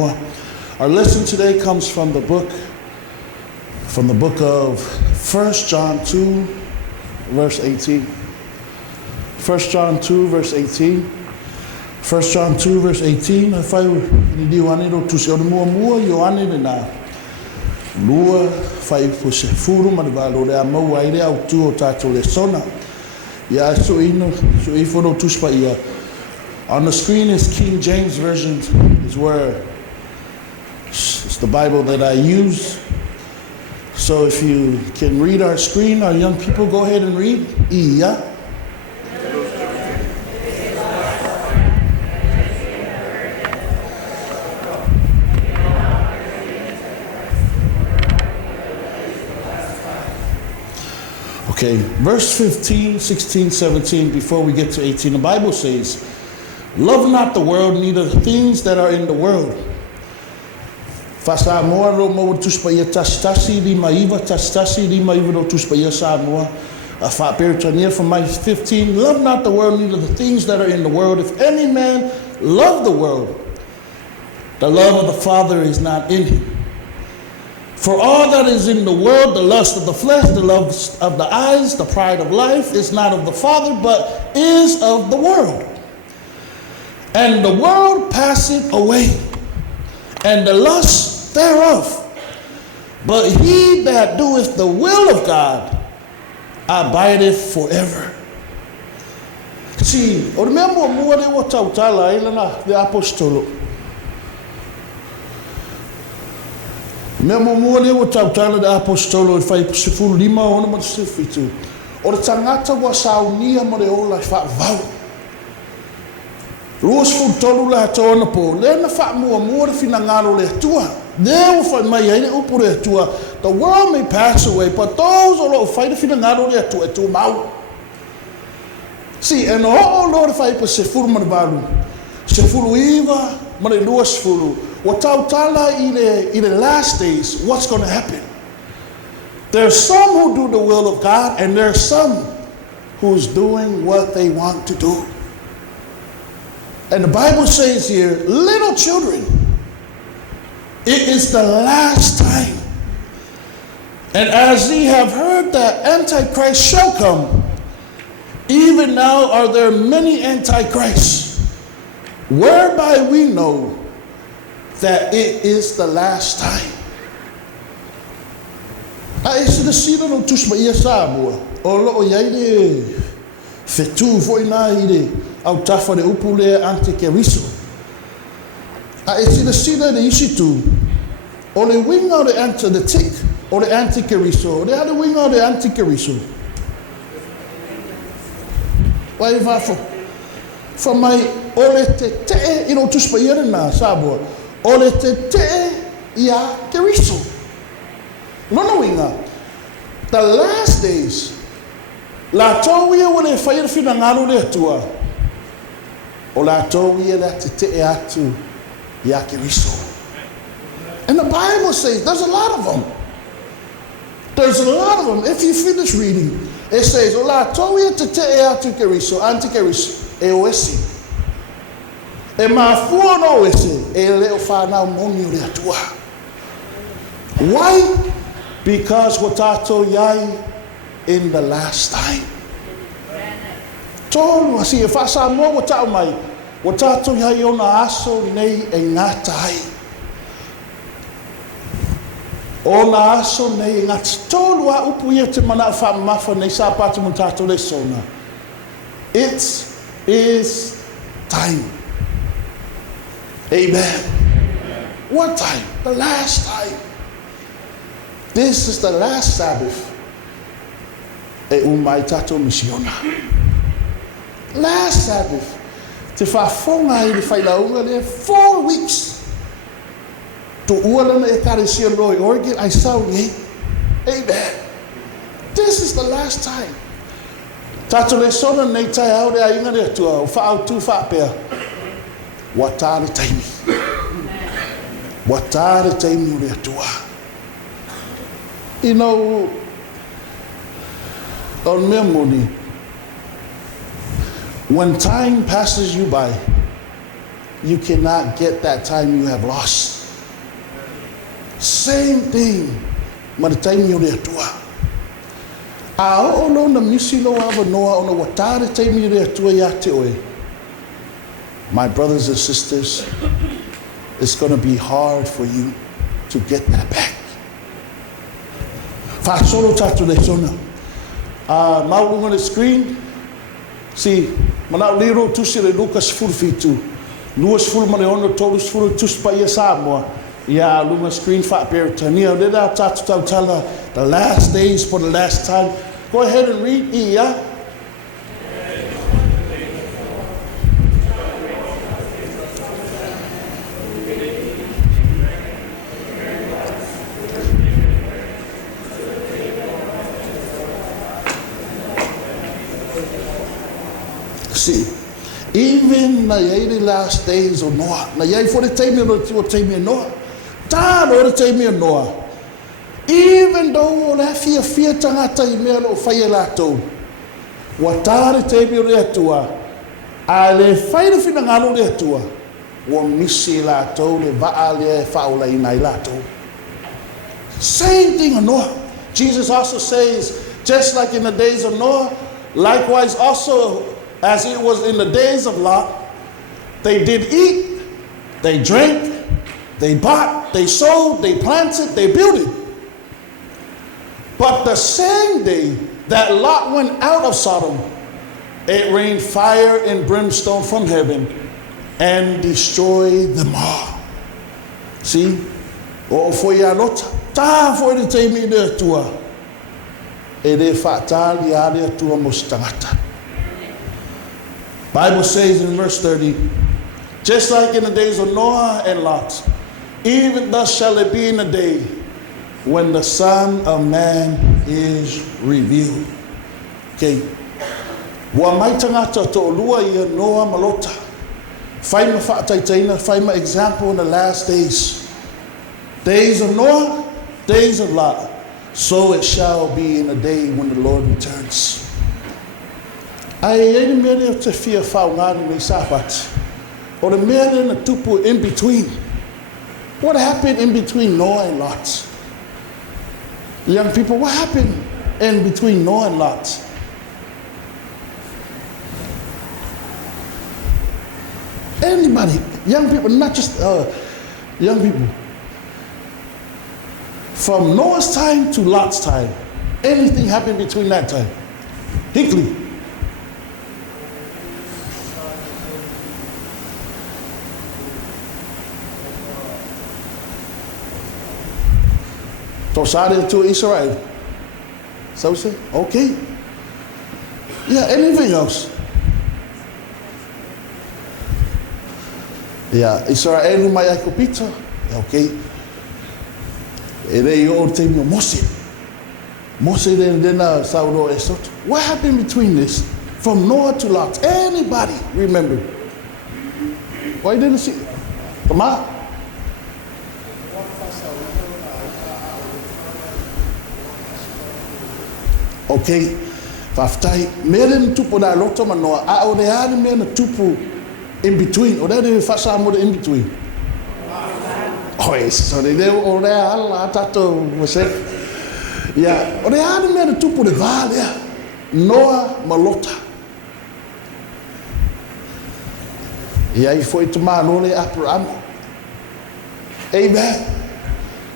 Our lesson today comes from the book of 1 John 2, verse 18. 1 John 2, verse 18. 1 John 2, verse 18. If I need ane ro tu se mua yo ane na lua fai po se furu ma va lo le mau ai le au tu o tato Lesona. Ya so ifo tu spa ia. On the screen is King James Version, is where it's the Bible that I use. So if you can read our screen, our young people, go ahead and read. Iya. Okay, verse 15, 16, 17, before we get to 18, the Bible says, "Love not the world, neither the things that are in the world." Fasa moa ro mo tuspaya tastasi di maiva ro tuspaya sa moa. A fa peritania from my 15, "Love not the world, neither the things that are in the world. If any man love the world, the love of the Father is not in him. For all that is in the world, the lust of the flesh, the lust of the eyes, the pride of life, is not of the Father, but is of the world. And the world passeth away, and the lust thereof. But he that doeth the will of God abideth forever." See, o remember mua le wa tautala ilana the apostolo. Remember mua le wa tautala the apostolo fai sifuru lima ona ma sifitu. O le tangata wa saunia mo le ola fa vau. Ruas futolu la tona po le na fa mua le fina ngalo le tua. There fa mai ai le upu le tua. The world may pass away, but those who fight the fina ngalo le tua tu mau. See, and all Lord fa pa se furu man balu. Se furu iva ma le luas furu. Wa tautala in the last days, what's going to happen? There's some who do the will of God, and there's some who's doing what they want to do. And the Bible says here, little children, it is the last time. And as ye have heard that Antichrist shall come, even now are there many Antichrists, whereby we know that it is the last time. Ese de sino no tusma ia sabua. O lo yaide fetu foi na ide au tafa de upule antikeriso. Ese de sino de isitu. O le wing out the ante the tick or the antikeriso. They had the wing out the antikeriso. Why va from my ole te ino tusma ia na sabua. Ole te ia keriso. No winga. The last days, la towia wale fire fina ngalo le tua. O la towia that te atu ya keriso. And the Bible says there's a lot of them. There's a lot of them. If you finish reading, it says o la towia te atu keriso, antikeriso, e oesi. E mafua no oesi, e leo fa na monio le tua. Why? Because watato yai in the last time. Tolu asi e fasa mo wata mai. Watato yai ona aso nei e ngata ai. Ona aso nei ngata. Tolu a upu ye te mana fa mafa nei sa pati mutato Lesona. It is time. Amen. What time? The last time. This is the last Sabbath. E umai tato misiona. Last Sabbath. Te fa fonga i fai launga le 4 weeks. To uala na e karisia roi organ I saw ye. Amen. This is the last time. Tato Lesona nei tai au de ainga de tua. Fa au tu fa pea. Watare Taimi. Watare Taimi de tua. You know, on memory, when time passes you by, you cannot get that time you have lost. Same thing, ma le taimi o le atua. A o lo na misi lo ava noa ona wata le taimi o le atua ia te oe. My brothers and sisters, it's going to be hard for you to get that back. Failesona tatu Lesona. Maulunga on the screen. See, mana liro tusi le Lucas fulfitu. Luas full mane ono tolus full tuspa ia Samoa. Ya lunga screen fat peritania. Leda tatu tala the last days for the last time. Go ahead and read. Yeah. See, even na the last days of Noah, na yai for the time of Noah, ta no the time of Noah. Even though la fear tangata email o Failesona, wata the time of the tua, ale faile fina ngalo le tua, wa misi la to le vaale faula ina la to. Same thing of Noah. Jesus also says, just like in the days of Noah, likewise also as it was in the days of Lot, they did eat, they drank, they bought, they sold, they planted, they built it. But the same day that Lot went out of Sodom, it rained fire and brimstone from heaven and destroyed them all. See? O foi a Lot, ta foi de Taimi de tua. E de fatal di ale tua mustangata. Bible says in verse 30, just like in the days of Noah and Lot, even thus shall it be in the day when the Son of Man is revealed. Okay. Wa mai tangata to lua ia Noah malota. Fai ma whaataitaina, fai ma example in the last days. Days of Noah, days of Lot. So it shall be in the day when the Lord returns. Ai ele mele o te fia whaungani nei Sabbath. O le mele na tupu in between. What happened in between Noah and Lot? Young people, what happened in between Noah and Lot? Anybody, young people, not just young people. From Noah's time to Lot's time, anything happened between that time? Hickley. Tosade to Israel. So we say, okay. Yeah, anything else? Yeah, Israel mai ai kopita. Okay. Ele yo te mo Mose. Mose then Saulo esot. What happened between this? From Noah to Lot. Anybody remember? Why didn't see? Come on. Okay. Faftai meren tupu da loto manoa. A o de hane meren tupu in between. O de fasa mo in between. Oh yes, so they o de ala tato você. Yeah, o de hane meren tupu de vale. Noah malota. E aí foi tomar nole Abraham. Amen.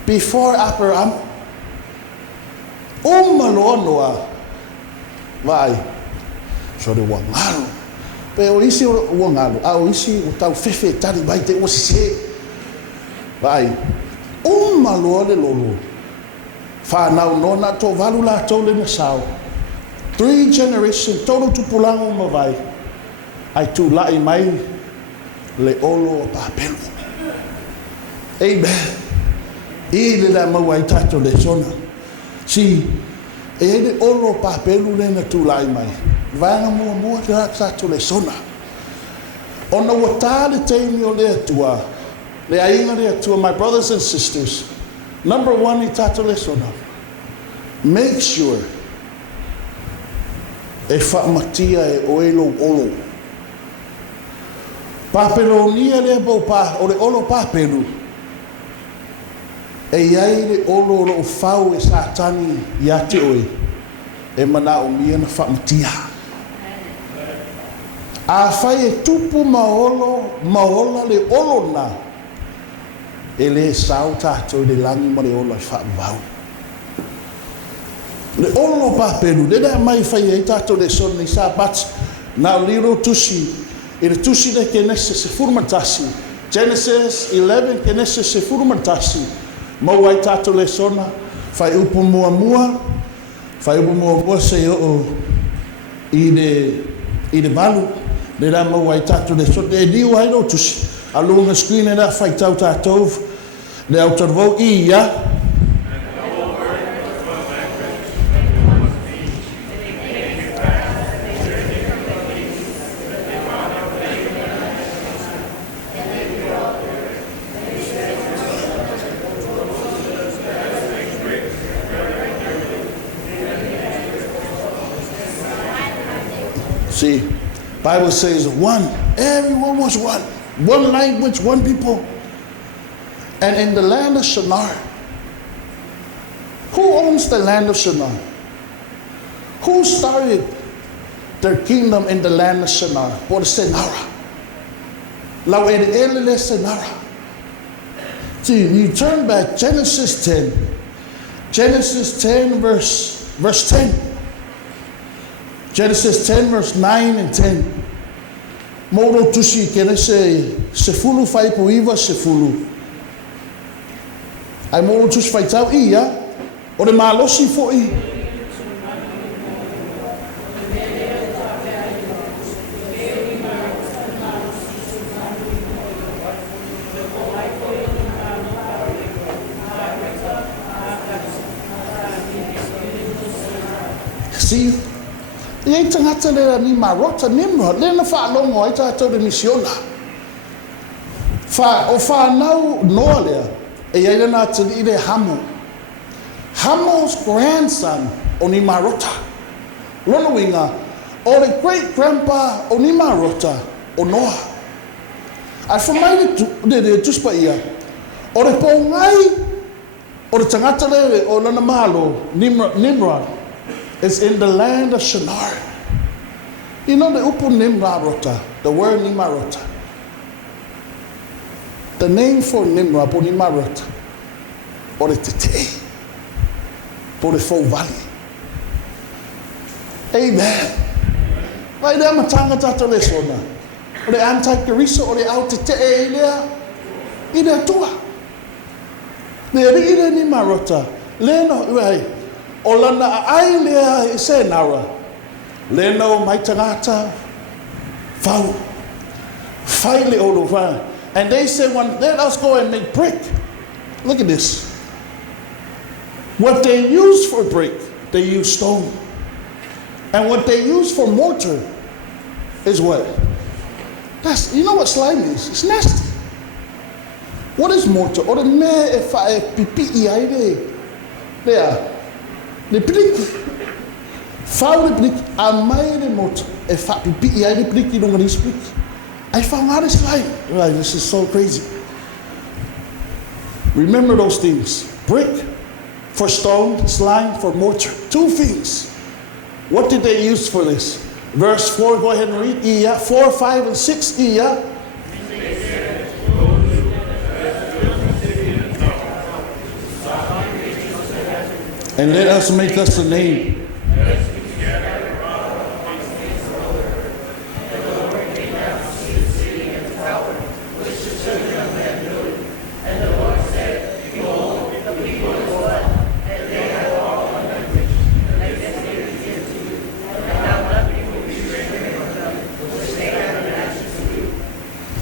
Before Abraham, malo Noah. Vai. So de wangalo. Pe o isi o wangalo. A o isi o tau fefe tari vai te o se. Vai. Malo le lolo. Fa nau nona to valula to le nasau. 3 generations todo tupulango ma vai. Ai tu lai mai le olo o papelo. Amen. Ile la mawai tato Lesona. Si e ele olo papelu le na tu lai mai. Vanga mua te tato Lesona. Ona wata le Taimi o le atua. Le ainga le atua, my brothers and sisters. Number 1 i tato Lesona. Make sure e whaamatia e oelo olo. Papelonia le bo pa o le olo papelu. E iai le olo lo fau e satani ia te oi. E mana o mia na whamatia. A whai e tupu maola le olo na. E le sau tātou le langi ma le olo e whaamvau. Le olo papelu, le da mai whai e tātou le son ni Sabbath. Na o liro tusi. I le tusi le kenese se furumantasi. Genesis 11 kenese se furumantasi. Mau ai tātou le sona. Whai upu mua mua. Whai upu mua mua se o i le balu. Le rā mau ai tātou le sona. E liu ai no tusi. A lunga screen e rā whai tau tātou. Le au tarvau i ia. See, Bible says one. Everyone was one. One language, one people. And in the land of Shinar, who owns the land of Shinar? Who started their kingdom in the land of Shinar? Or Senara. Lau e le Senara. See, you turn back Genesis 10. Genesis 10 verse 10. Genesis 10 verse 9 and 10. Moro tusi kene se fulu fai po iwa se fulu. Ai moro tusi fai tau ia. O le malosi fo i. See? Ia tangata le ni marota Nimrod le na fa longo ai tātou de misiona. O fa nau noa lea e ia le na tali le Hamo. Hamo's grandson o ni marota. Lona winga o le great grandpa o ni marota o Noa. Ai fa mai le tuspa ia. O le po ngai o le tangata le o lana malo Nimrod. It's in the land of Shinar. You know the upu Nimrod, the word Nimrod. The name for Nimrod, Nimrod, or the Tete, or the Faux Valley. Amen. Right there, matanga tata Lesona, or the anti-Carissa, or the Autete, ida tua. The ida Nimrod, leno right. O lana ai lea I se nara. Leno mai tangata. Fau. Faile olo fa. And they said, let us go and make brick. Look at this. What they use for brick, they use stone. And what they use for mortar is what? You know what slime is? It's nasty. What is mortar? Or the me e fa e pipi I de. There. Le pliki. Fau le pliki. A mai le mortar. E fa pipi I le pliki no ngani pliki. I found out it's like, this is so crazy. Remember those things. Brick for stone, slime for mortar. Two things. What did they use for this? Verse 4, go ahead and read. Iya, 4, 5, and 6. Iya. And let us make us a name.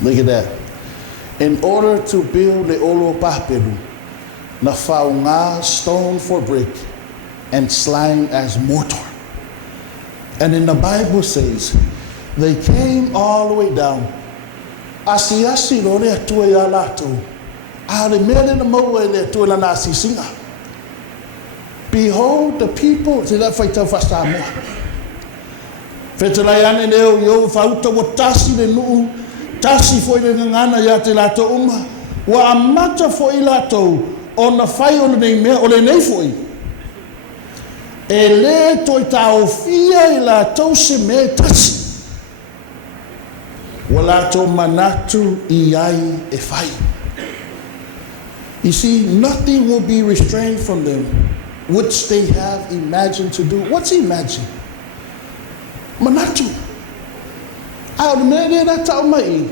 Look at that. In order to build the olo papelu, na faunga stone for brick and slime as mortar. And in the Bible says, they came all the way down. Asi lo le atua ia lato. Ale mele na maua le atua la nasi singa. Behold the people, te la faita fasta mo. Fetela ane leo yo fauta watasi le nuu. tasi foi le ngana ya te lato uma wa amata foi lato ona fai ona nei mea o le nei foi e le toi taofia i lato se me tasi wa lato manatu i ai e fai. You see, nothing will be restrained from them which they have imagined to do. What's imagine? Manatu. A o mea rea tau mai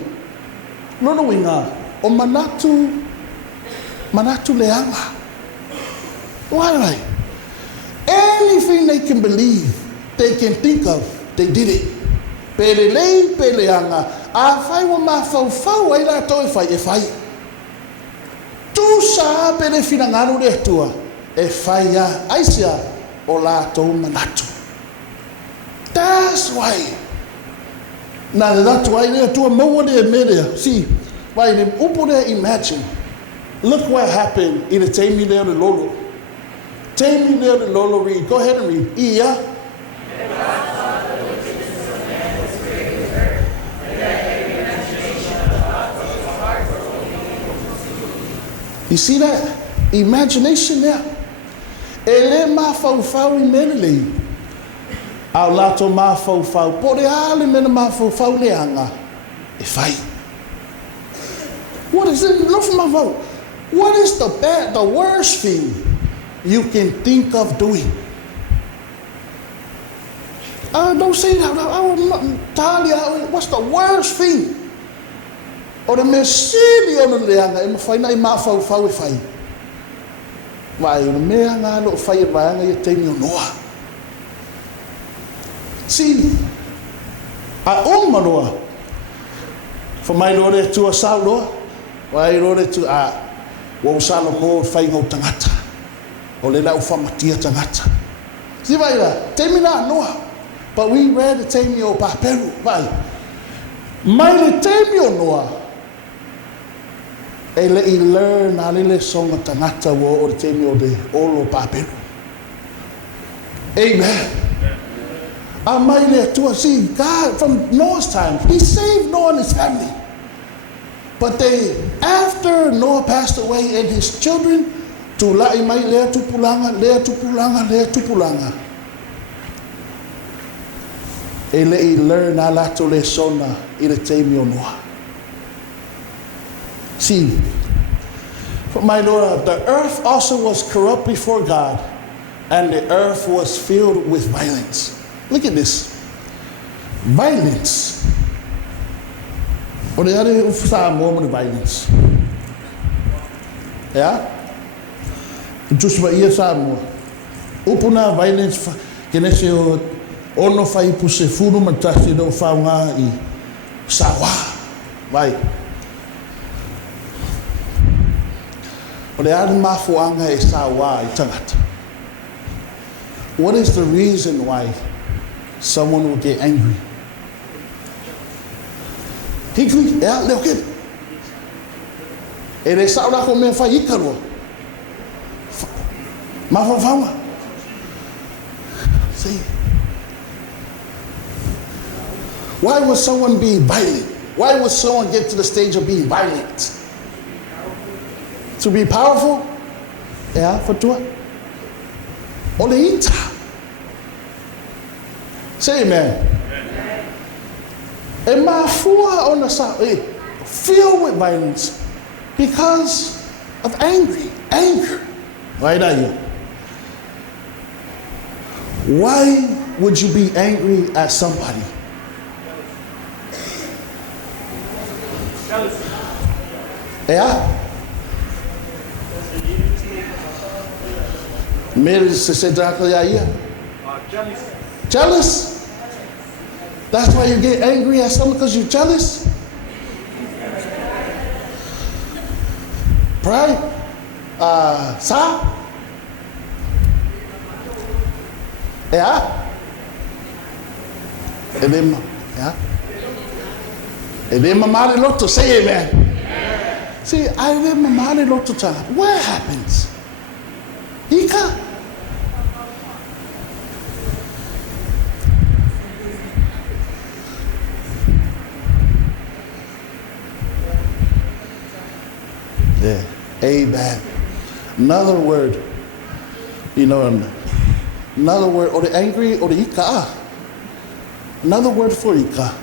lono winga o manatu leanga. Why? Anything they can believe, they can think of, they did it. Pele lei, pele anga. A fai wa ma fau ai la toi fai e fai. Tu sa pele finangano le tua e fai ya aisia o la tau manatu. That's why. Now that's why they do a more than media. See, why they open there imagine. Look what happened in the Taimi there the Lolo. Taimi there the Lolo read. Go ahead and read. Iya. You see that? Imagination there. Ele ma fau I menele. Au lato ma fau pore ale mena ma fau leanga e fai. What is it? Look for my vote. What is the worst thing you can think of doing? Don't say that. What's the worst thing? O le mesili o le leanga e mawhai na I ma fau e fai. Vai o mea ngā lo fai e vaianga I Taimi o noa. See, a manoa for my Lord to a saulo, why Lord to a wosalo mo fai ngau tangata. O le lau whamatia tangata. See vai la, Taimi na noa. But we read the Taimi o Paperu, vai. Mai le Taimi o noa. E le I learn a le songa tangata wo o le Taimi o de olo Paperu. Amen. See, God, from Noah's time, He saved Noah and his family. But after Noah passed away and his children, tulai mai lea tupulanga. E le I learn a lato Lesona I le Taimi o Noah. See, for my Lord, the earth also was corrupt before God, and the earth was filled with violence. Look at this. Violence. O le are ufusa mo de violence. Yeah? Just ba ia sa mo. Upuna violence kene se ono fai puse furu matasi do faunga I sawa. Vai. O le are mafuanga e sawa I tangata. What is the reason why someone will get angry? Hikui, yeah, leo kid. E le saura ko me fai ikaro. Mafafawa. See? Why would someone be violent? Why would someone get to the stage of being violent? To be powerful? Yeah, for what? Oleita. Say amen. And my fua on the side, filled with violence because of anger. Right are you? Why would you be angry at somebody? Yeah? Jealous? That's why you get angry at someone, because you're jealous? Pride? Sa? Yeah? And then, yeah? And then mamari loto, say amen. See, I read mamari loto time. What happens? Ika? Yeah. Amen. Another word, another word, or the angry, or the ika. Another word for ika.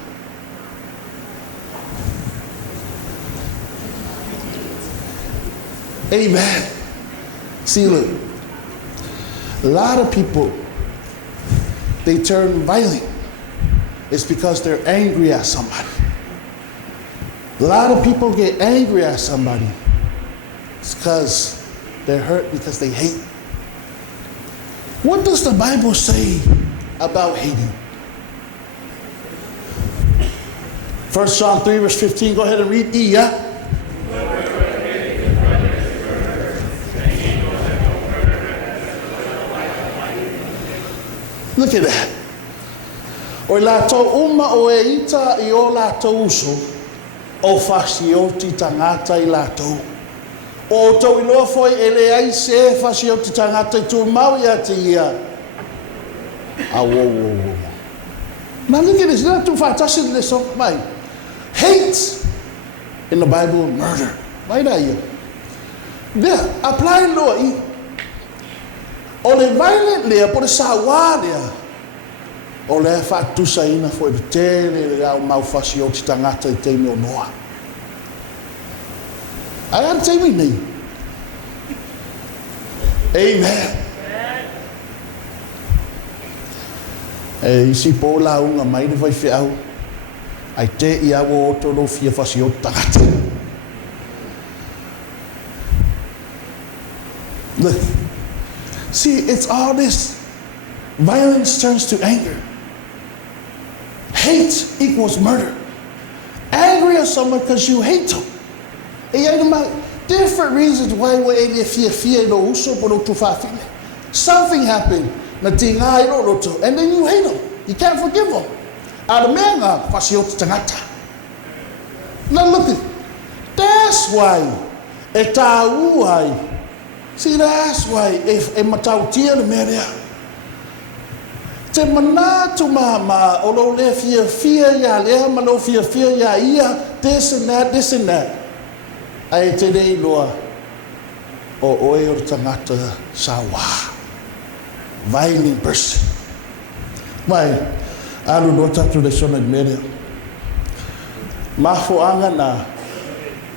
Amen. See, look, a lot of people, they turn violent. It's because they're angry at somebody. A lot of people get angry at somebody. It's because they're hurt, because they hate. What does the Bible say about hating? 1 John 3 verse 15, go ahead and read. Yeah. Look at that. O lātou uma o e ita I o lātou uso, o whasioti tangata I lātou. O tau iloa foi e le ai se whasioti tangata I tu mau ia te ia. Whoa. Now look at this, not too whātasi le so, mai. Hate in the Bible, murder. Mai da ia. There, apply loa I. O le violent lea po le sawa lea. O le whātusa ina fo e tele le au mau whasi o ti tangata I Taimi o noa. Ai an Taimi nei. Amen. E isi po la unga mai le vai whiau. Ai te I awo o tolo fia whasi o ti tangata. Look. See, it's all this. Violence turns to anger. Hate equals murder. Angry at someone because you hate them. Different reasons why we're fear no uso por tu fafile. Something happened. And then you hate them. You can't forgive them. Now look at, that's why. See, that's why if a matautia the media, te manatu ma olo le fear ya le malo fear ya ia this and that. Ai te dei loa o oi o tangata sawa. Violent person. Mai alu no tatu Lesona media. Mafo anga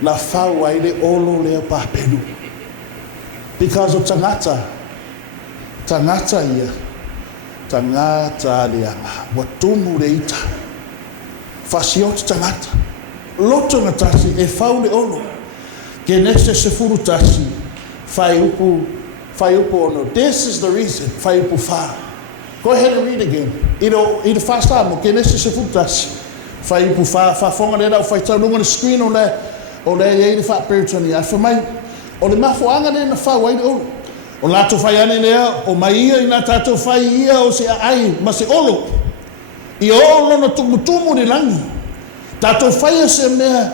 na fau ai le olo le papelu. Because of tangata ia, tangata leanga, watumu reita, fasiot tangata, loto ngatasi, e fau le ono, ke nese se furu tasi, fai upu ono. This is the reason, fai upu fa. Go ahead and read again. Ito fast time, ke nese se furu tasi, fai upu fa fonga le da, fai tau nunga na screen o le ye le fa peritoni, a whamai, o le mafuanga ne na whau ai olo. O lato whai ane lea, o mai ia I nā tātou whai ia o se ai, ma se olo. I olo na tumutumu ni langi. Tātou whai a se mea,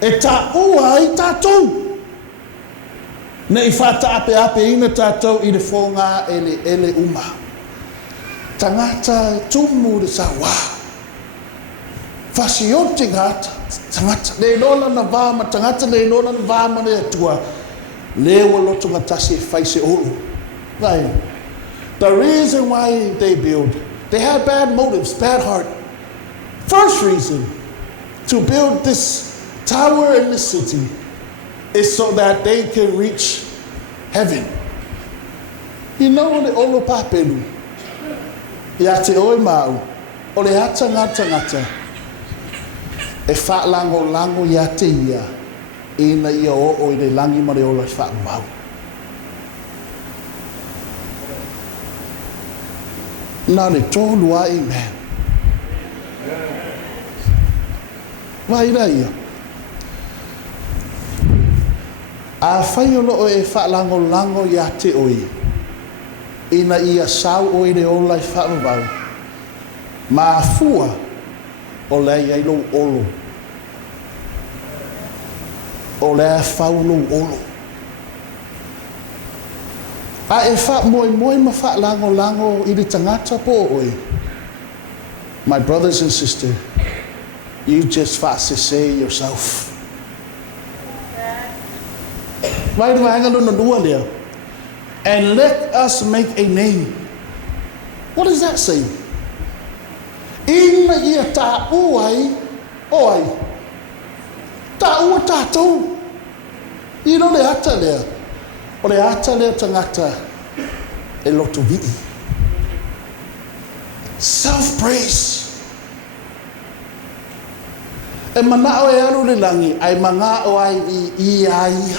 e tā ua ai tātou. Ne I whata ape ina tātou I le whonga ele uma. Tangata tumu le sa wā. Whasiote ngata. Tangata le lola na vama, tangata le lola na vama le atua. Le waloto ngatasi e whaise olu. Right. The reason why they build, they had bad motives, bad heart. First reason to build this tower in the city is so that they can reach heaven. You know the olo papelu. Ya te oi mau. O le hata ngata. E whaalango ia te ia, ina ia o I le langi ma le ola I whaamau. Nā le tōlu a amen. Waira ia. A whai o loo e whaalango ia te oi, ina ia sau o I le ola I whaamau. Ma fua, o le ai lo olo. O le faulo olo. A e fa moi ma fa lango I le tangata po oi. My brothers and sisters, you just fa se say yourself. Vai le vaenga lona lua lea. And let us make a name. What does that say? Ina ia ta uai, oi. Ta ua tātou. Ino le ata lea. O le ata lea tangata e loto vii. Self-praise. E manao e alu le langi, ai mangao ai i ia.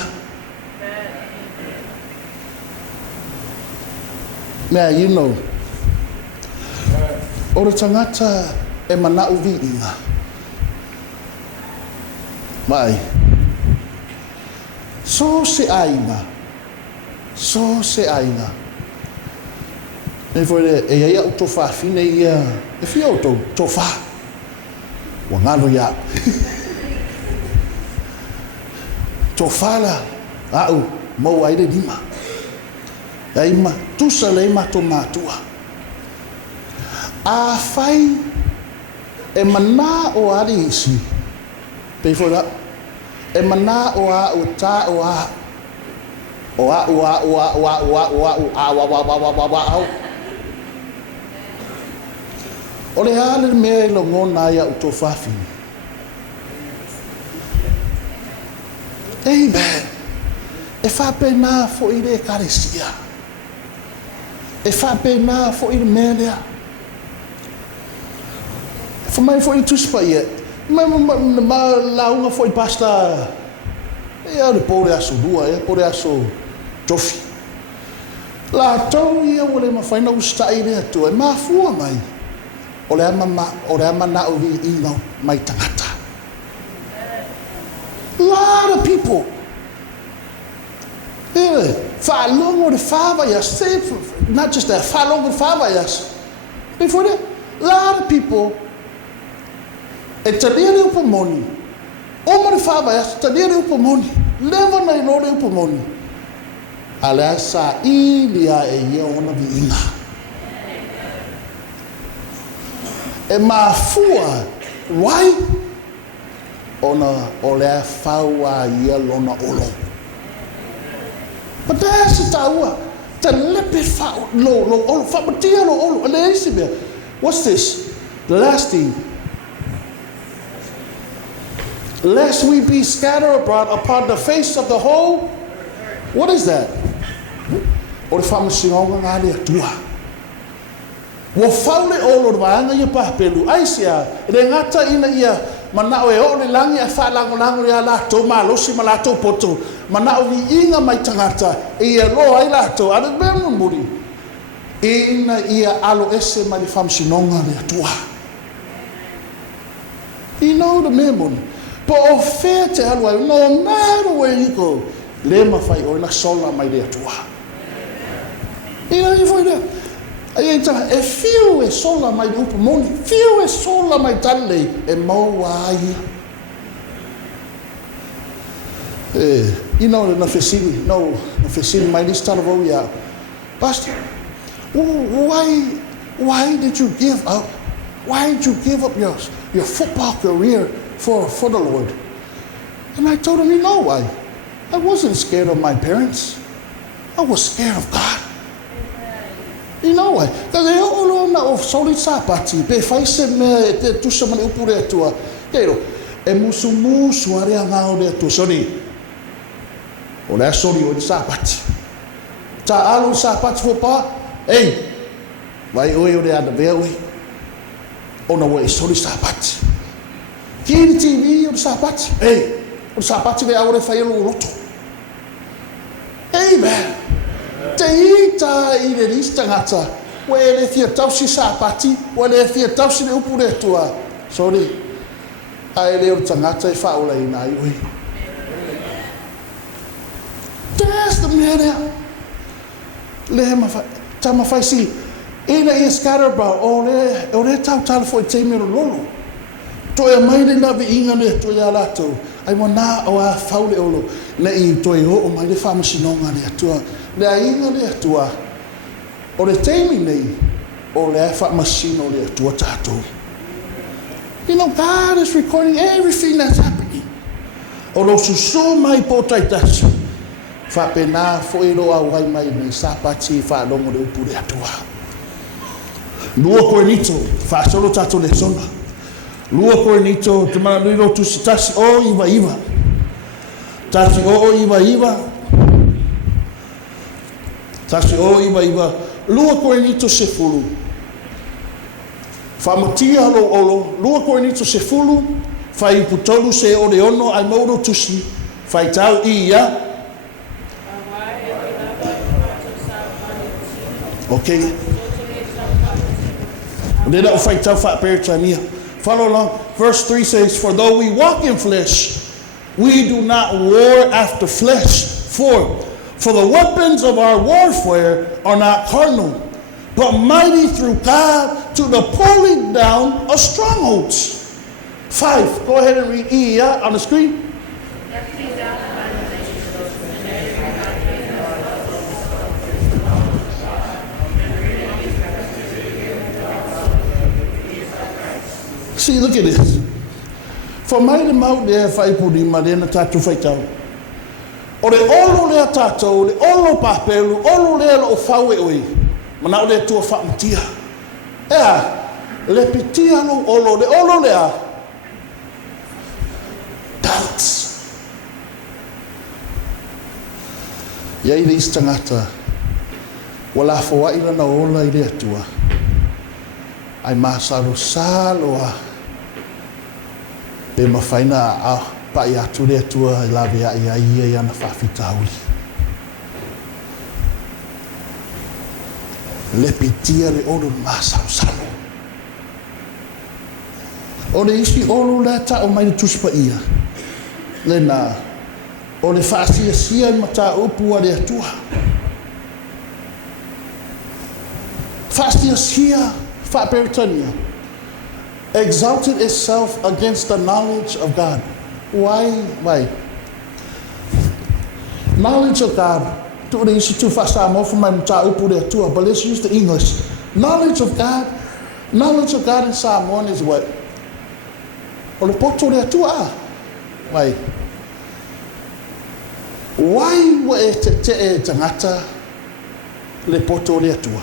Now, you know, o le tangata e manao vi inga. Mai. So se ainga. E foi e ia o tofa fine ia. E fia o tofa. Wa ngalo ya. Tofa la. Au, mo ai de dima. Ai ma tu sa le ma to matua. A fai e mana o ari isi. Pe foi la. E mana o a o ta o a o a o a o a o a o a o a o a o le hale me lo ngona ia o to fafi. Amen. E fa pena fo i le karesia. E fa pena fo i le media. Fo mai fo i tuspa ia. Ma launga foi pasta e ale pore aso dua e pore aso tofi la tau ia ole ma faina usta ile atu e ma fua mai ole ama na o vi ino mai tangata. Lot of people fa longo de fava ya not just that fa longo de fava ya before that lot of people e talia upo moni. Oma de fava ya talia upo moni. Leva na ilore upo moni. Ala sa ilia e ye ona vi inga. E mafua wai ona ole faua ye lona olo. But that's the taua. Te lepe fa lo olo fa batia lo olo. Ale isi bia. What's this? The last thing. Lest we be scattered abroad upon the face of the whole. What is that? O le whamasingonga ngā lea tua. Wa faule olo le waanga ia pahapelu. Aisia, re ngata ina ia manao e o le langi a whalango rea lātou malosi ma lātou poto. Manao vi inga mai tangata e ia loa ai lātou. Are mea muri. Ina ia alo ese mai le whamasingonga lea tua. You know the memory. Po o fea te halua, no matter where you go, le mawhai o ina sola mai rea tua. Ina i fwoi rea. Ai e tanga, e fiu e sola mai le upa moni, fiu e sola mai tale, e maua ai. You know, na fesini mai lista na vau ia. Pastor, why did you give up? Why did you give up your football career for the Lord? And I told him, you know why? I wasn't scared of my parents. I was scared of God. You know why? Because they all know of solid sapati. Pe faise me te tusa mani upure atua. Keiro, e musu area ngao de atua. Soni, o lea sori o sapati. Ta alu sapati fo pa, ei, vai oe o lea na vea oe. Ona wai sori sapati. Kiri TV o sapati. Ei, o sapati vea ore fai alo roto. Amen. Te ita I le lista ngata. Wa le fia tausi sapati. Wa le fia tausi le upure tua. Sorry. Ai le o tangata I whaola I nai oi. That's the man. Le ma tama fai si. Ina I scatter about. O le tau tala fo I Taimi lolo. To e mai le navi inga le to ya lato. Ai wana o a faule olo. Le I to e o mai le whamasinonga le atua. Le ainga le atua. O le Taimi nei. O le whamasino le atua tātou. You know, God is recording everything that's happening. O lo susu mai po taitasu. Whapena fwoi roa wai mai nei sapati whalongo le upure atua. Lua koe nito, whaasolo tato Lesona. Lua koe nito, te mana nui rotu si tasi o iwa iwa. Tasi o iwa iwa. Tasi o iwa iwa. Lua koe nito se fulu. Whamotia halo olo. Lua koe nito se fulu. Whai putolu se o le ono ai mauro tusi. Whai tau i ia. Okay. Then that will fight tough at Peritania. Follow along. Verse 3 says, for though we walk in flesh, we do not war after flesh. For the weapons of our warfare are not carnal, but mighty through God to the pulling down of strongholds. 5. Go ahead and read E on the screen. See, look at this. For mai le mau le fai puni ma le na tatu fai tau. O le olo le tatou, le olo papelu, olo le o fau e oi. Mana o le tua fa matia. Ea, le pitia no olo, le olo le a. Doubts. Iai le istangata. Wala fo ila na ola i le atua. Ai masalo saloa. Pe mawhaina a pai atu rea tua i lawe a ia i ana whawhita auli. Le pitia le oro masalo salo. O le isi oro le ta o mai le tuspa ia. Le na o le whaasia sia i mata upu a le atua. Whaasia sia whaperitania. Exalted itself against the knowledge of God. Why? Knowledge of God. But let's use the English. Knowledge of God. Knowledge of God in Psalm 1 is what? Why? Why wa e te e tangata le poto le atua?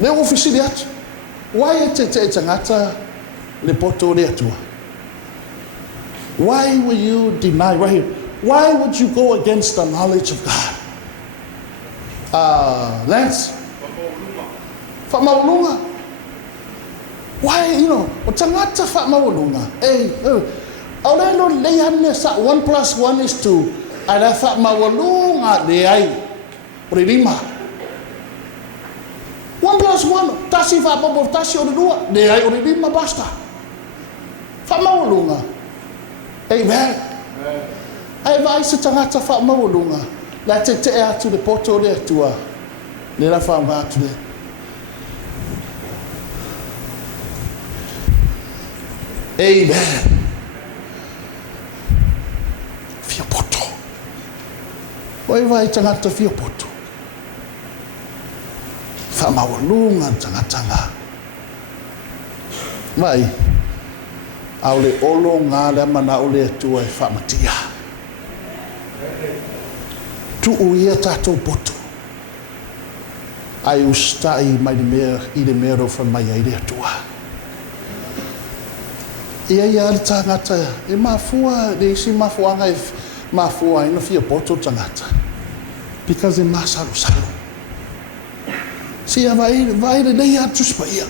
Le ofisi atu. Why te tangata le poto le atua? Why will you deny right here? Why would you go against the knowledge of God? Lance? Whamaulunga. Why, o tangata whamaulunga. Aurelo leane sa 1 + 1 is 2. Ala whamaulunga le ai. Ore lima. 1 + 1, tasi whapapo, tasi o rua, ne ai o lima basta. Whamaulunga. Amen. Ai vai se tangata whamaulunga. La te atu le poto le atua. Ne la whama atu le. Amen. Fia poto. Oi vai tangata fia poto. Whamaulunga tanga. Mai, au le olo ngā le mana o le atua e whamatia. Tu uia tātou poto. Ai ustai mai i le mero wha mai ai le atua. Ia le tangata, e mafua, le isi mafuanga e mafua ina fia poto tangata. Because e masalo. Sia vai le nei atu spaia.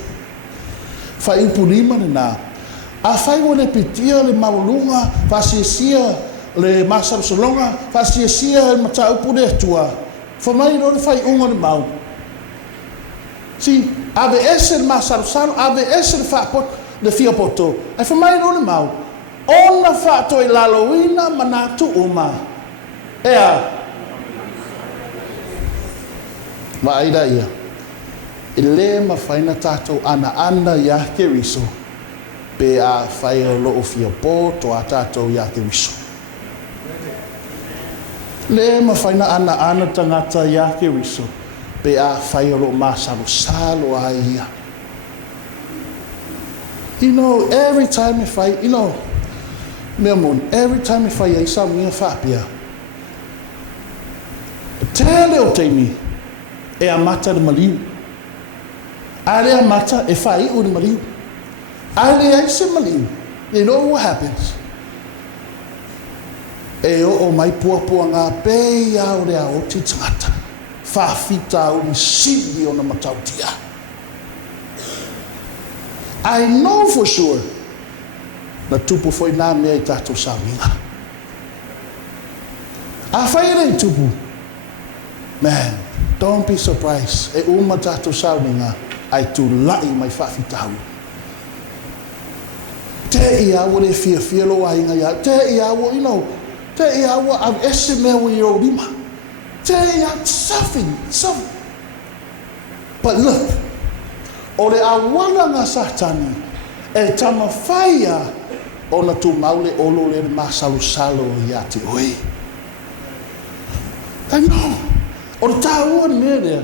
Fai upulima le nā. A fai le pitia le maulunga, fasia le masalo salonga, fasia le mata upu le atua. Fa mai no le fai unga le mau. Si, ave ese le masalo salo, ave ese le whapot le fia poto. Ai fa mai no le mau. Ona whato i laloina manatu uma. Ea. Maida ia. Ele mawhaina tātou ana ia ke riso. Pe a whai o loo fia poto a tātou ia ke riso. Le mawhaina ana tangata ia ke riso. Pe a whai o loo masalo salo a ia. Every time I fight, Mea mon, every time if I sa minga whapia, te leo Taimi, e a mata de maliu. A lea mata e whai o de maliu. A lea se maliu. You know what happens? E o mai pua ngā pei au rea o ti tangata. Whawhita o ni sidi o na matautia. I know for sure na tupu foi nā mea I tātou sāminga. A whaere I tupu. Man, don't be surprised. E uma tātou sāminga ai tu lai mai whawhitau. Te ia o le fia lo a inga ia. Te ia o, te ia o au ese mea o I o rima. Te ia something. But look, o le awala ngā satani, e tama whaia o na tu maule olo le masalo I ati oi. I know. O le tāua ni mea rea,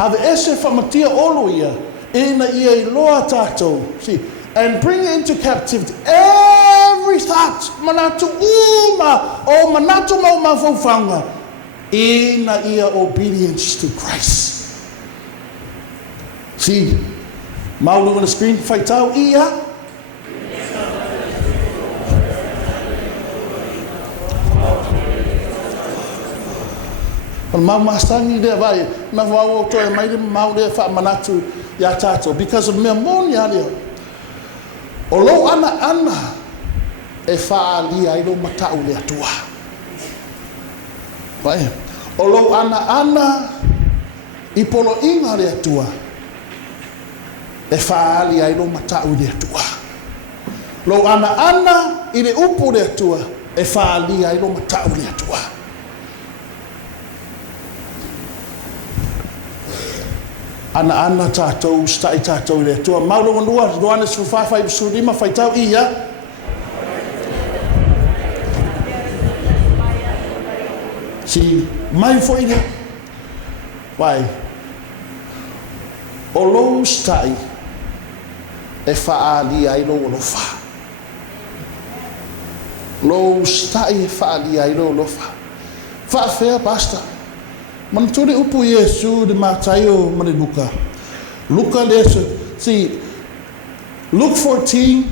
ave ese whamatia olo ia, ina ia I loa tātou. See, and bring into captivity every thought, manatu uma, o manatu mau mawhauwhanga, ina ia obedience to Christ. See, maulu on the screen, whaitau ia. Mau mastangi rea vai, na wau o toi mai le mau rea wha manatu ia tātou, because of mea moni a rea. O lo ana e whaalia I lo matau le atua. Vai. O lo ana I polo inga le atua. E whaalia I lo matau le atua. Lo ana I le upo le atua. E whaalia I lo matau le atua. Ana tātou, stai tātou le atua. Mauro wanua, Roanes Fufawhai Surima, whaitau ia. Si, mai foi le. Wai. O lou stai e whaalia I lo olofa. Lou stai e whaalia I lo olofa. Whaafea pasta. Manaturi upu Yesu de matayo mane Luka. Luka leso. See, Luke 14,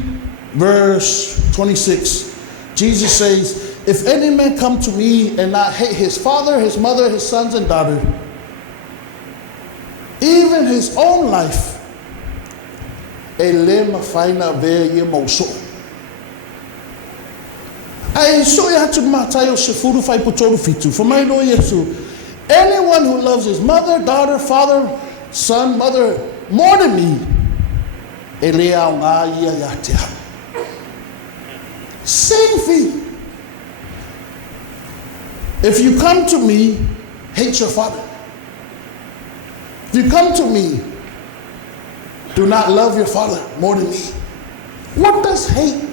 verse 26. Jesus says, if any man come to me and not hate his father, his mother, his sons and daughters, even his own life, ele mafaina ve ye mauso. Ai so ya tu matayo se furu fai putoru fitu. For my Lord Yesu. Anyone who loves his mother, daughter, father, son, mother more than me, same thing. If you come to me, hate your father. If you come to me, do not love your father more than me. What does hate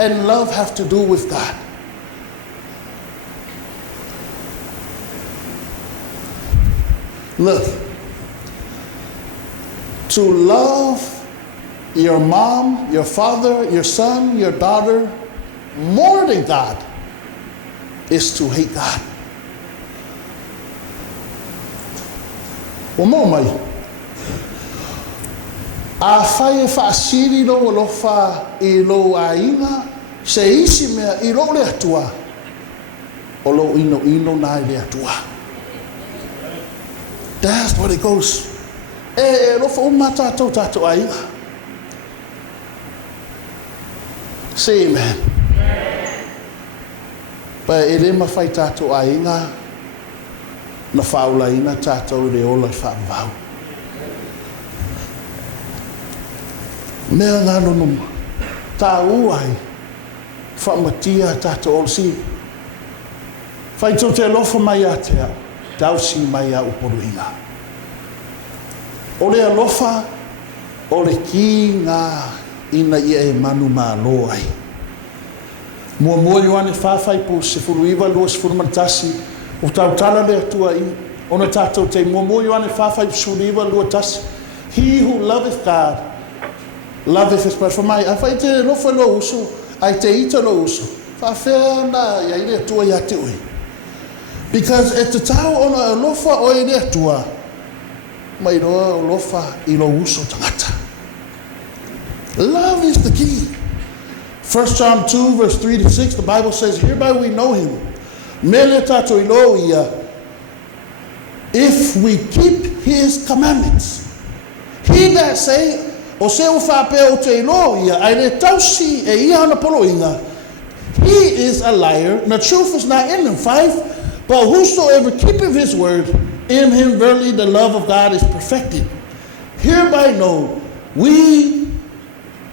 and love have to do with God? Look, to love your mom, your father, your son, your daughter more than God is to hate God. O mo mai. A whae whaasiri lo alofa I lo ainga se isi mea I lo le atua o lo ino nai le atua. That's what it goes. Lo fa umata tātou ainga. Say amen. Pa ele mawhai tātou ainga na whaulaina tātou le ola whaamvau. Mea ngano numa. Tā uai whaamatia tātou olsi. Whai tō te lofa mai a te au. Tausi mai a uporuinga. O le alofa, o le ki ngā ina ia e manu mā loai. Mua Ioane whawhai po se furu iwa lua se furu matasi, o tau tala le atua I, ona tātou te mua Ioane whawhai po se furu iwa lua tasi. He who loveth God, loveth his brother. For mai, a whai te lofa lo uso, ai te ita lo uso. Whawhea na ia ile tua ia te oi. Because e te tau ona e lofa o ile tua, mai roa o lofa I lo uso tangata. Love is the key. 1 John 2 verse 3 to 6, the Bible says, hereby we know him. Mele tato ilo ia. If we keep his commandments. He that say, o se o whapea o te ilo ia, ai le tausi e ia hana polo inga. He is a liar, and the truth is not in him. 5, but whosoever keepeth his word, in him verily the love of God is perfected. Hereby know we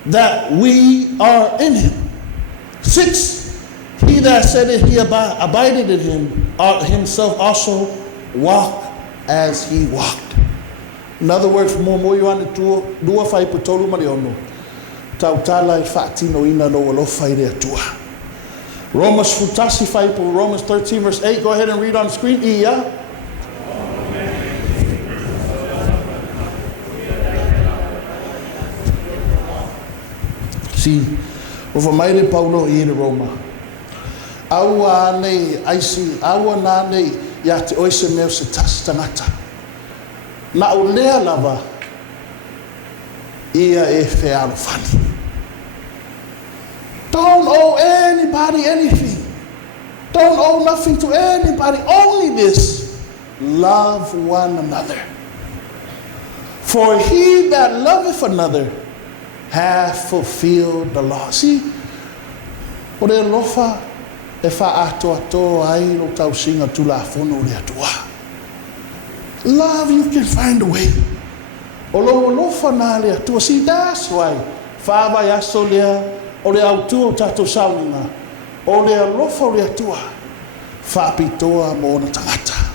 that we are in him. 6, he that said that he abided in him, himself also walk as he walked. In other words, mo you ane dua fai putolu mariono. Tau tala I whaatino ina lo alofa I rea tua. Romans futasi fai po Romans 13 verse 8. Go ahead and read on the screen. Ia. Si, o maire Paulo I ere Roma. Aua nei aisi, aua na nei ia te oise meo se tasi tangata. Na o lea lava ia e whea fani. Don't owe anybody anything. Don't owe nothing to anybody. Only this, love one another. For he that loveth another hath fulfilled the law. See, o re lofa e wha ato ai lo tau singa tula fono re atua. Love, you can find a way. O lo lofa na le atua. See, that's why whawa yaso lea o le autua o tato sauninga. O le lofa o le atua. Whapitoa mo na tangata.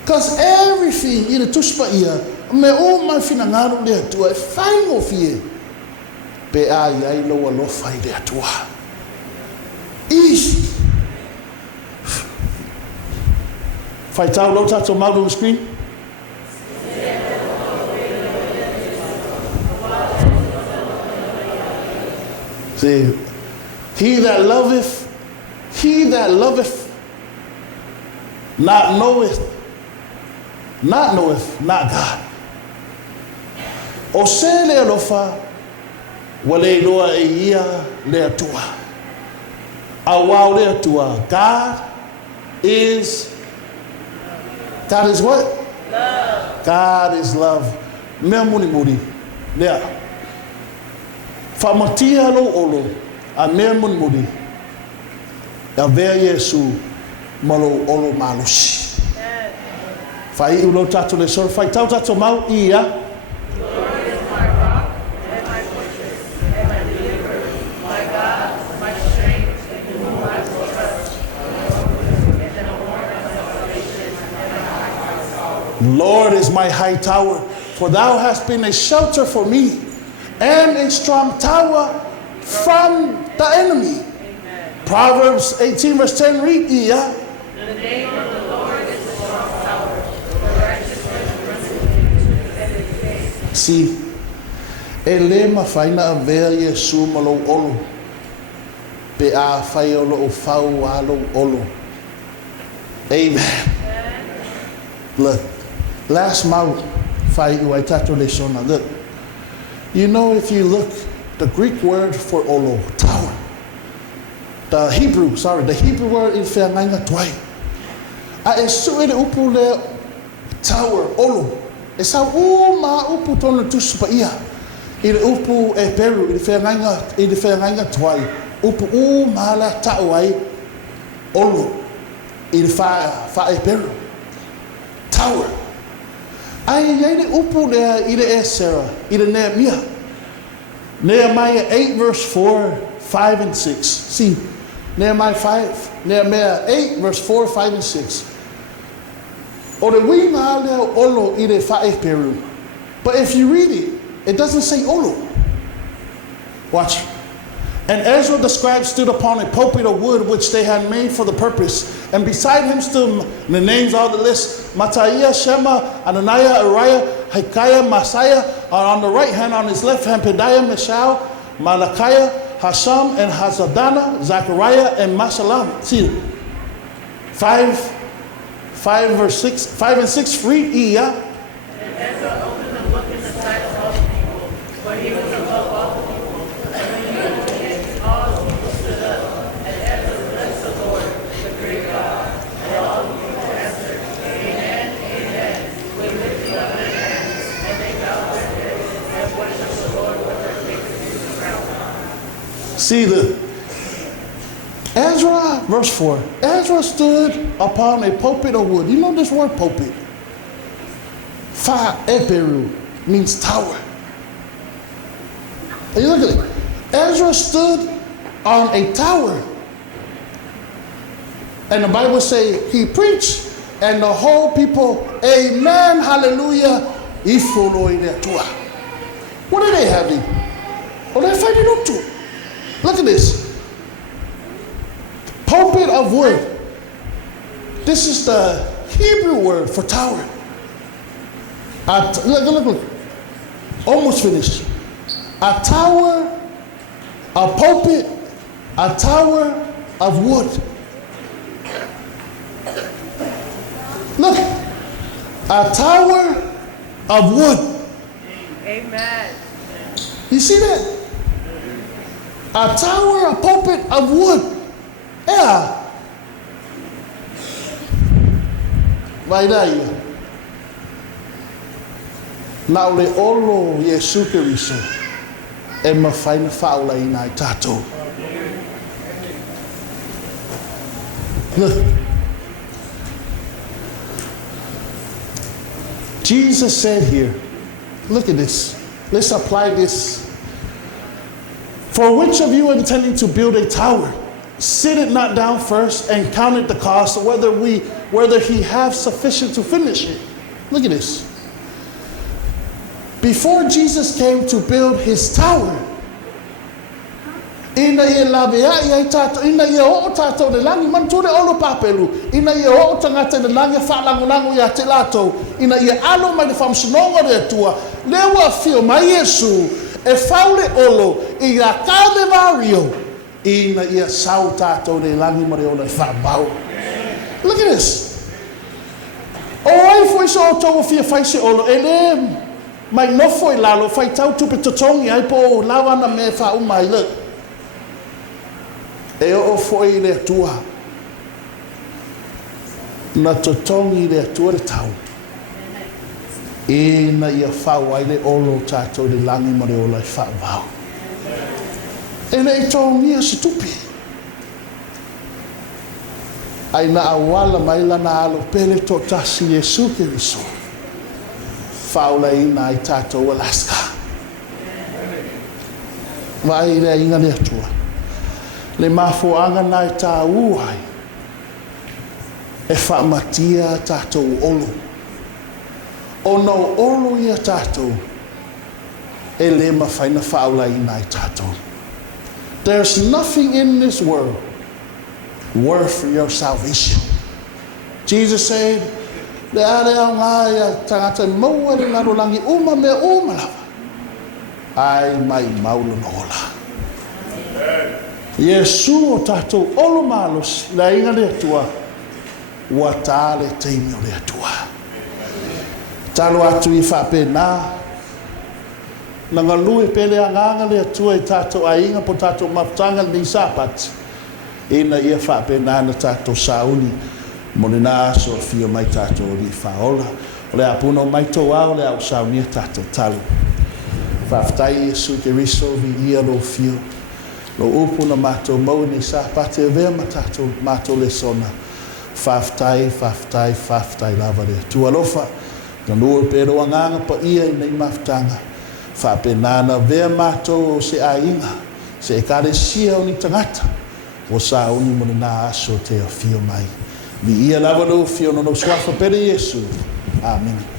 Because everything I le tuspa ia, me o mai fina ngaro le atua, e whaingo fie. Pe ai lo alofa I le atua. Easy. Whai tau lo tato maudu on the screen. See, he that loveth, not knoweth, not God. O se le alofa, wale loa e ia le atua. Awao le atua. God is what? Love. God is love. Mea muni. Lea. Whamatia lo olo, a mea muni. A vea Yesu, malo olo malusi. Whai ulo tato le soro, whai tau tato mau ia. Lord is my rock and my fortress and my deliverer, my God, my strength, in whom I will trust. And the Lord of my salvation and my high tower. Lord is my high tower, for thou hast been a shelter for me, and a strong tower from the enemy. Amen. Proverbs 18 verse 10, read ia. The name of the Lord is a strong tower. The righteous person runs into it and is safe. Si, e le mawhaina a vea Yesu ma lo olo, pe a whai o lo whau a lo olo. Amen. Look, last month, whai ua tato Lesona. Look, you know, if you look, the Greek word for olo, tower. The Hebrew word is whengainga twai. A e su ele upu le tower, olo. E sa ma upu tonu tusu pa ia. I le upu e peru, I le whengainga twai. Upu ma la tau ai, olo. I le wha e peru. Tower. Ai le upu lea I le Esera, I le Nehemiah. Nehemiah 8 verse 4, 5 and 6. See, Nehemiah 8 verse 4, 5 and 6. O le wina leo olo I le wha e peru. But if you read it, it doesn't say olo. Watch. And Ezra the scribe stood upon a pulpit of wood which they had made for the purpose. And beside him stood, the names are the list, Mataiah, Shema, Ananiah, Uriah, Hilkiah, Messiah, and on the right hand, on his left hand, Pedaiah, Mishael, Malachiah, Hasam and Hazadana, Zechariah and Masalam. See, 5 and 6 free iya. And Ezra opened the book in the sight of all the people, for he was above all the people. And when he opened it, all the people stood up. And Ezra blessed the Lord, the great God. And all the people answered, Amen, Amen, with lifting up their hands. And they bowed their heads and worshiped the Lord with their faces to the ground. See Ezra, verse 4. Ezra stood upon a pulpit of wood. You know this word pulpit? Eperu means tower. And you look at it. Ezra stood on a tower. And the Bible say he preached, and the whole people, amen, hallelujah, what are they having? Oh, they're fighting up to. Look at this. Pulpit of wood. This is the Hebrew word for tower. Look. Almost finished. A tower, a pulpit, a tower of wood. Look. A tower of wood. Amen. You see that? A tower, a pulpit of wood. Yeah. Vai daí. Now le olo Yesu Kiriso. E ma fai na faula ina I tato. Look. Jesus said here, look at this. Let's apply this. For which of you intending to build a tower? Sit it not down first and count it the cost, whether he have sufficient to finish it. Look at this. Before Jesus came to build his tower, ina ia lavea ia tato, ina ia o tato de langi manture olo papelu, ina ia o tangata de langi whalangulangu ia te lato, ina ia alo mai de whamsunonga rea tua, lewa fio mai Yesu, e faule olo, i a kade vario, ina ia sau tato de langi mariola e whamau. Look at this. O ai foi so tau fia faise olo, ele mai no foi lalo, fai tau tupe totongi ai po lawa na me wha umai, look. E o foi le tua na totongi le tua le tau e na ia whau ai le olo tātou le langi mare o lai whau vau e na i tongi a se tupi ai na awala mai lana alo pele to tasi Yesu Kiriso whau lai na i tātou Alaska vai le inga le tua le mafoanga nai tā uai e whaamatia tātou olo. O no olo ia tātou e le mawhaina whaulai nai tātou. There's nothing in this world worth your salvation. Jesus said, le are au ngā ia tangata maua le larolangi uma me uma lava. Ai mai maulu no ola. Yesu o tātou olo malos la inga le atua ua tā le Taimi o le atua. Talo atu I whapena na ngalui pele anganga le atua I tātou a inga po tātou maputanga ni Sabbath ina ia whapena na tātou sauni mo le nā so fia mai tātou li whaola o le apuna o mai tō au le au sauni tātou talo whaftai Yesu Kiriso vi ia lo fio lo upu na mato mau ni Sabbath e vea matato mato Lesona whaftai lava le tualofa na lua pero anganga pa ia I nei maftanga whapenana vea mato se ainga se kare sia o ni tangata o sa uni mo na aso te a fio mai vi ia lava lo fio no swafa pere Yesu amen.